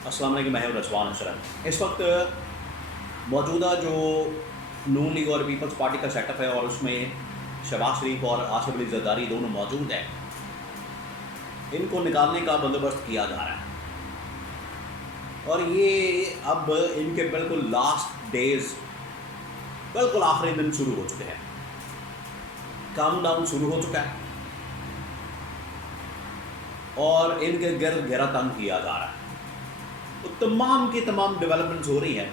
अस्सलाम वालेकुम, मैं हूं रज़वान अशरफ। इस वक्त मौजूदा जो नून लीग और पीपल्स पार्टी का सेटअप है और उसमें शहबाज शरीफ और आसिफ अली जरदारी दोनों मौजूद हैं, इनको निकालने का बंदोबस्त किया जा रहा है। और ये अब इनके बिल्कुल लास्ट डेज, बिल्कुल आखिरी दिन शुरू हो चुके हैं। काउंट डाउन शुरू हो चुका है और इनके गिर्द घेरा तंग किया जा रहा है। तो तमाम की तमाम डेवलपमेंट्स हो रही हैं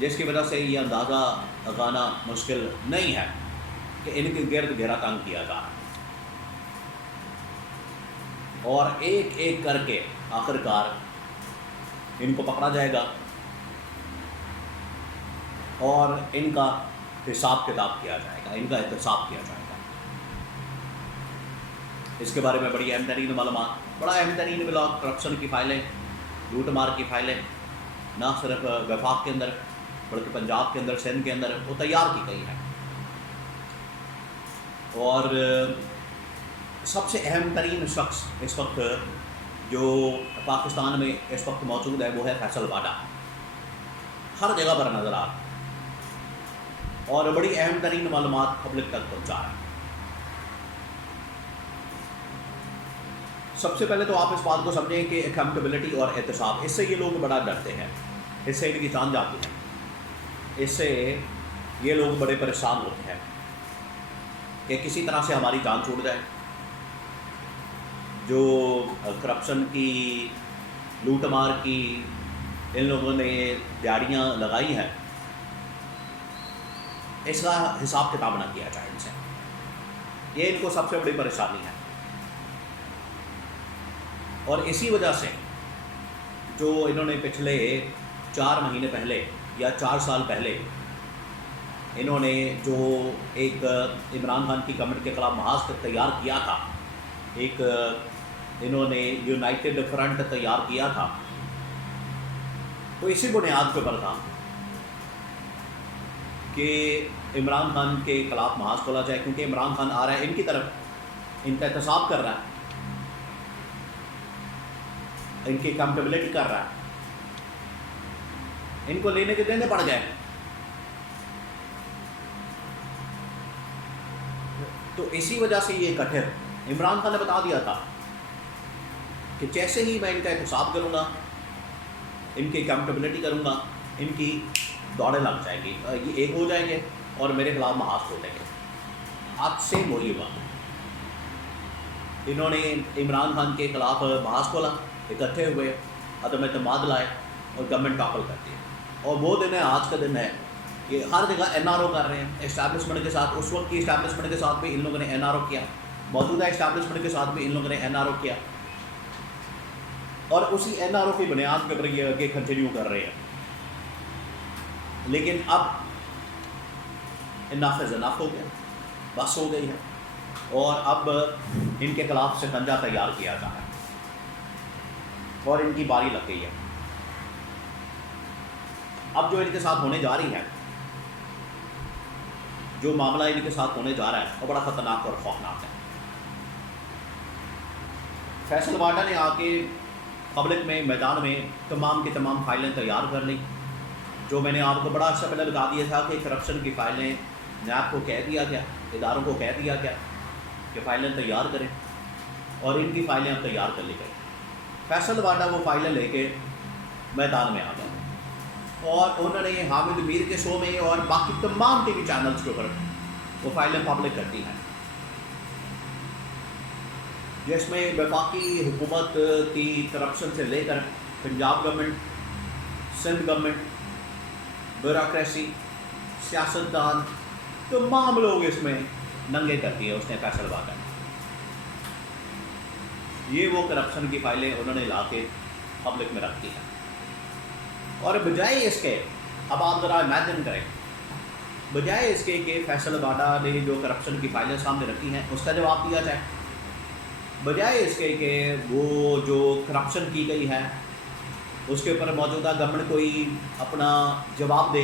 जिसकी वजह से ये अंदाज़ा लगाना मुश्किल नहीं है कि इनके गिर्द घेरा तंग किया जा रहा है। और एक एक करके आखिरकार इनको पकड़ा जाएगा और इनका हिसाब किताब किया जाएगा, इनका एहतसाब किया जाएगा। इसके बारे में बड़ी अहम तरीन मालूमात, बड़ा अहम तरीन ब्लॉग, करप्शन की फाइलें, लूट मार की फाइलें ना सिर्फ वफाक के अंदर बल्कि पंजाब के अंदर, सिंध के अंदर वो तैयार की गई है। और सबसे अहम तरीन शख्स इस वक्त जो पाकिस्तान में इस वक्त मौजूद है वो है फैसल वाडा। हर जगह पर नज़र आ रहा है और बड़ी अहम तरीन मालूमात पब्लिक तक पहुँचा रहा है। सबसे पहले तो आप इस बात को समझें कि अकाउंटेबिलिटी और एहतसाब, इससे ये लोग बड़ा डरते हैं, इससे इनकी जान जाती है, इससे ये लोग बड़े परेशान होते हैं कि किसी तरह से हमारी जान छूट जाए। जो करप्शन की, लूट मार की इन लोगों ने दिहाड़ियाँ लगाई हैं, इसका हिसाब किताब ना किया जाए इनसे, ये इनको सबसे बड़ी परेशानी है। और इसी वजह से जो इन्होंने पिछले 4 महीने पहले या 4 साल पहले इन्होंने जो एक इमरान खान की गवर्नमेंट के ख़िलाफ़ महाज तैयार किया था, एक इन्होंने यूनाइटेड फ्रंट तैयार किया था, तो इसी बुनियाद के ऊपर था कि इमरान खान के ख़िलाफ़ महाज खोला जाए, क्योंकि इमरान खान आ रहा है इनकी तरफ, इनका एहतसाब कर रहा है, इनकी अकाउंटेबिलिटी कर रहा है, इनको लेने के देने पड़ गए। तो इसी वजह से ये कठिन, इमरान खान ने बता दिया था कि जैसे ही मैं इनका एहतसाब करूँगा, इनकी अकाउंटेबिलिटी करूँगा, इनकी दौड़ें लग जाएंगी, ये एक हो जाएंगे और मेरे खिलाफ महाज खोलेंगे। आज से वही हुआ, इन्होंने इमरान खान के ख़िलाफ़ महाज खोला, इकट्ठे हुए, अदम एतमाद लाए और गवर्नमेंट टॉपल कर दी। और वो दिन है, आज का दिन है, कि हर जगह एनआरओ कर रहे हैं इस्टेब्लिशमेंट के साथ। उस वक्त की इस्टेब्लिशमेंट के साथ भी इन लोगों ने एनआरओ किया, मौजूदा इस्टेब्लिशमेंट के साथ भी इन लोगों ने एनआरओ किया और उसी एनआरओ की बुनियाद के ऊपर ये आगे कंटिन्यू कर रहे हैं। लेकिन अब इनाफ इज़ इनाफ हो गया, बस हो गई है और अब इनके खिलाफ शिकंजा तैयार किया जा रहा है और इनकी बारी लग गई है। अब जो इनके साथ होने जा रही है, जो मामला इनके साथ होने जा रहा है, वो बड़ा ख़तरनाक और खौफनाक है। फैसल वाडा ने आके पब्लिक में, मैदान में तमाम की तमाम फाइलें तैयार कर ली। जो मैंने आपको बड़ा अच्छा पहले बता दिया था कि करप्शन की फ़ाइलें, नैब को कह दिया गया, इदारों को कह दिया गया कि फ़ाइलें तैयार करें और इनकी फ़ाइलें अब तैयार कर ली गई। फैसल वाडा वो फाइलें लेके मैदान में आ गए और उन्होंने हामिद मीर के शो में और बाकी तमाम टीवी चैनल्स के ऊपर वो फाइलें पब्लिक कर दी हैं, जिसमें वफाकी हुकूमत की करप्शन से लेकर Punjab government, Sindh government, bureaucracy, सियासतदान, तमाम लोग इसमें नंगे कर दिए उसने फैसल वाडा। ये वो करप्शन की फाइलें उन्होंने ला के पब्लिक में रख दी हैं। और बजाय इसके, अब आप ज़रा इमेजिन करें, बजाय इसके कि फैसल वाडा ने जो करप्शन की फाइलें सामने रखी हैं उसका जवाब दिया जाए, बजाय इसके कि वो जो करप्शन की गई है उसके ऊपर मौजूदा गवर्नमेंट कोई अपना जवाब दे,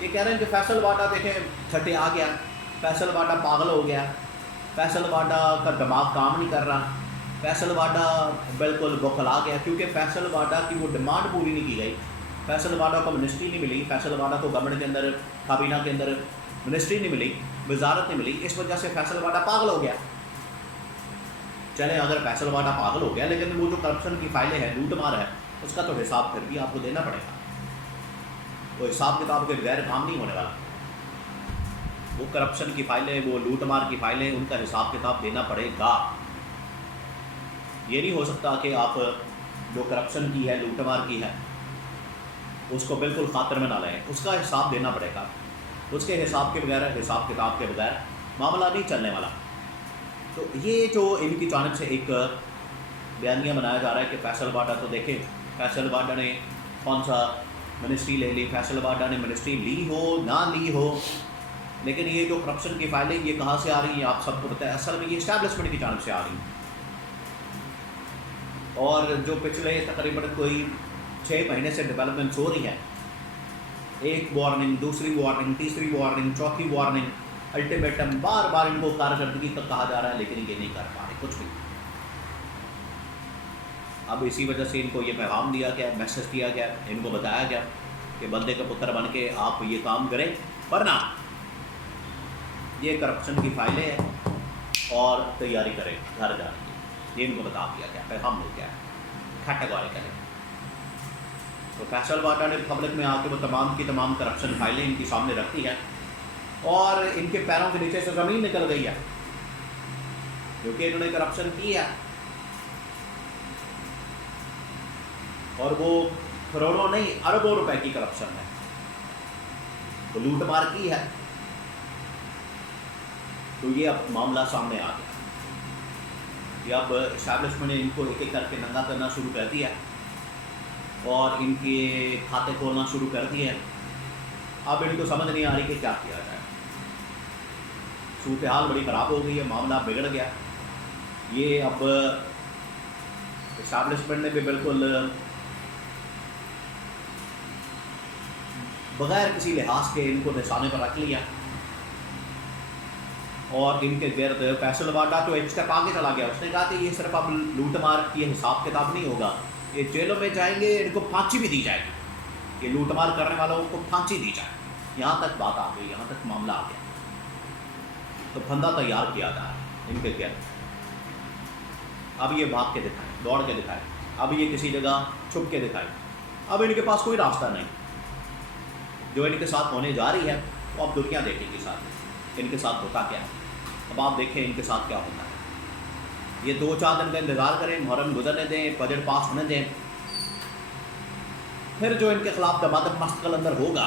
ये कह रहे हैं कि फैसल वाडा देखें छठे आ गया, फैसल वाडा पागल हो गया, फैसल वाडा का दिमाग काम नहीं कर रहा, फैसल वाडा बिल्कुल बौखला गया, क्योंकि फैसल वाडा की वो डिमांड पूरी नहीं की गई। फैसल वाडा को मिनिस्ट्री नहीं मिली, फैसल वाडा को गवर्नमेंट के अंदर, काबीना के अंदर मिनिस्ट्री नहीं मिली, वजारत नहीं मिली। इस वजह से फैसल वाडा पागल हो गया। चले अगर फैसल वाडा पागल हो गया, लेकिन वो जो करप्शन की फाइलें हैं, लूट मार है, उसका तो हिसाब फिर भी आपको देना पड़ेगा। वो हिसाब किताब के बगैर काम नहीं होने वाला। वो करप्शन की फाइलें, वो लूट मार की फाइलें, उनका हिसाब किताब देना पड़ेगा। ये नहीं हो सकता कि आप जो करप्शन की है, लूट मार की है, उसको बिल्कुल खातिर में ना लें। उसका हिसाब देना पड़ेगा। उसके हिसाब के बगैर, हिसाब किताब के बगैर मामला नहीं चलने वाला। तो ये जो इनकी जानिब से एक बयानिया बनाया जा रहा है कि फैसल वाडा, तो देखें फैसल वाडा ने कौन सा मिनिस्ट्री ले ली, फैसल वाडा ने मिनिस्ट्री ली हो ना ली हो, लेकिन ये जो करप्शन की फाइलें ये कहाँ से आ रही हैं आप सबको पता है। असल में ये इस्टेब्लिशमेंट की जानिब से आ रही हैं। और जो पिछले तकरीबन कोई 6 महीने से डेवलपमेंट्स हो रही हैं, एक वार्निंग, दूसरी वार्निंग, तीसरी वार्निंग, चौथी वार्निंग, अल्टीमेटम, बार बार इनको कारकर्दगी तक कहा जा रहा है, लेकिन ये नहीं कर पा रहे कुछ भी। अब इसी वजह से इनको ये पैगाम दिया गया, मैसेज दिया गया, इनको बताया गया कि बंदे का पुत्र बन के आप ये काम करें, वरना ये करप्शन की फाइलें हैं और तैयारी करें घर जाने की। ये इनको बता दिया गया, पैगाम मिल गया, कैटेगरी करें। तो फैसल वाडा ने पब्लिक में आके वो तमाम की तमाम करप्शन फाइलें इनके सामने रखती हैं और इनके पैरों के नीचे से ज़मीन निकल गई है, क्योंकि इन्होंने करप्शन की है। और वो करोड़ों नहीं, अरबों रुपए की करप्शन है, तो लूट मार की है। तो ये अब मामला सामने आ गया। ये अब इस्टेब्लिशमेंट ने इनको एक एक करके नंगा करना शुरू कर दिया और इनके खाते खोलना शुरू कर दिए। अब इनको समझ नहीं आ रही कि क्या किया जाए। सूरत हाल बड़ी ख़राब हो गई है, मामला बिगड़ गया। ये अब इस्टेब्लिशमेंट ने भी बिल्कुल बग़ैर किसी लिहाज के इनको निशाने पर रख लिया और इनके गिर्द फैसल वाडा तो एक स्टेप आगे चला गया। उसने कहा कि ये सिर्फ अब लूट मार की हिसाब किताब नहीं होगा, ये जेलों में जाएंगे, इनको फांसी भी दी जाएगी, ये लूट मार करने वालों को फांसी दी जाए। यहाँ तक बात आ गई, यहाँ तक मामला आ गया। तो फंदा तैयार किया जा रहा है इनके गिर्द। अब ये भाग के दिखाएं, दौड़ के दिखाएं, अब ये किसी जगह छुप के दिखाएं। अब इनके पास कोई रास्ता नहीं। जो इनके साथ होने जा रही है वो अब दुनिया देखेगी साथ इनके साथ होता क्या है। अब आप देखें इनके साथ क्या होता है। ये 2-4 दिन का इंतज़ार करें, मुहर्रम गुजरने दें, बजट पास होने दें, फिर जो इनके खिलाफ दबादब मस्तकल अंदर होगा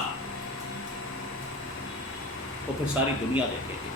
वो फिर सारी दुनिया देखेगी।